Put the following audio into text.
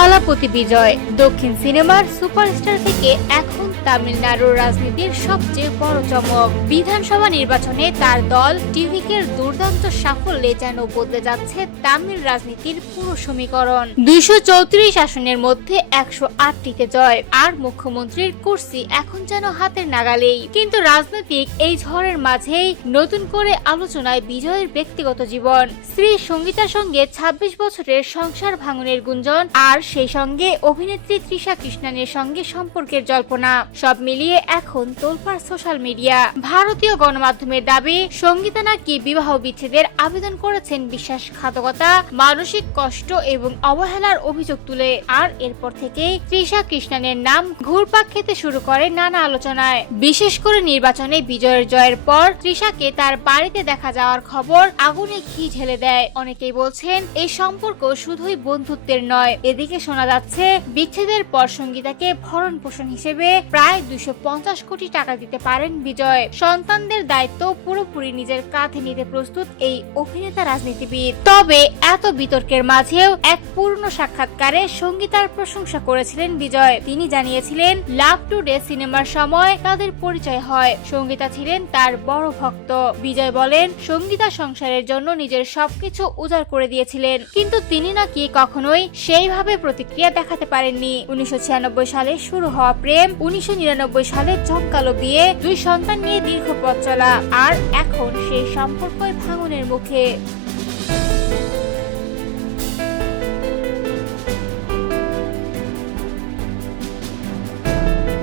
থালাপতি বিজয় দক্ষিণ সিনেমার সুপারস্টার থেকে এখন তামিলনাড়ুর রাজনীতির সবচেয়ে বড় চমক। বিধানসভা নির্বাচনে তার দল টিভিকের দুর্দান্ত সাফল্যে যেন বদলে যাচ্ছে তামিল রাজনীতির পুরো সমীকরণ। 234 আসনের মধ্যে 108টিতে জয়, আর মুখ্যমন্ত্রীর কুর্সি এখন যেন হাতের নাগালেই। কিন্তু রাজনৈতিক এই ঝড়ের মাঝেই নতুন করে আলোচনায় বিজয়ের ব্যক্তিগত জীবন। স্ত্রী সঙ্গীতার সঙ্গে 26 বছরের সংসার ভাঙনের গুঞ্জন, আর সেই সঙ্গে অভিনেত্রী তৃষা কৃষ্ণানের সঙ্গে সম্পর্কের জল্পনা, সব মিলিয়ে এখন তোলপাড় সোশ্যাল মিডিয়া। ভারতীয় গণমাধ্যমের দাবি, সঙ্গীতা নাকি বিবাহ বিচ্ছেদের আবেদন করেছেন বিশ্বাসঘাতকতা, মানসিক কষ্ট এবং অবহেলার অভিযোগ তুলে। আর এরপর থেকেই তৃষা কৃষ্ণানের নাম ঘুরপাক খেতে শুরু করে নানা আলোচনায়। বিশেষ করে নির্বাচনে বিজয়ের জয়ের পর তৃষাকে তার বাড়িতে দেখা যাওয়ার খবর আগুনে ঘি ঢেলে দেয়। অনেকেই বলছেন এই সম্পর্ক শুধুই বন্ধুত্বের নয়। এদিকে শোনা যাচ্ছে বিচ্ছেদের পর সঙ্গীতাকে ভরণ পোষণ হিসেবে প্রায় 250 কোটি টাকা দিতে পারেন বিজয়। সন্তানদের দায়িত্ব পুরোপুরি নিজের কাঁধে নিতে প্রস্তুত এই অভিনেতা রাজনীতিবিদ। তবে এত বিতর্কের মাঝেও এক পুরনো সাক্ষাৎকারে সঙ্গীতার প্রশংসা করেছিলেন বিজয়। তিনি জানিয়েছিলেন, লাভ টুডে সিনেমার সময় তাদের পরিচয় হয়, সঙ্গীতা ছিলেন তার বড় ভক্ত। বিজয় বলেন, সঙ্গীতা সংসারের জন্য নিজের সবকিছু উজাড় করে দিয়েছিলেন, কিন্তু তিনি নাকি কখনোই সেইভাবে প্রতিক্রিয়া দেখাতে পারেননি। 1996 সালে শুরু হওয়া প্রেম, 1999 সালে জমকালো বিয়ে, 2 সন্তান নিয়ে দীর্ঘ পথ চলা, আর এখন সেই সম্পর্কই ভাঙনের মুখে।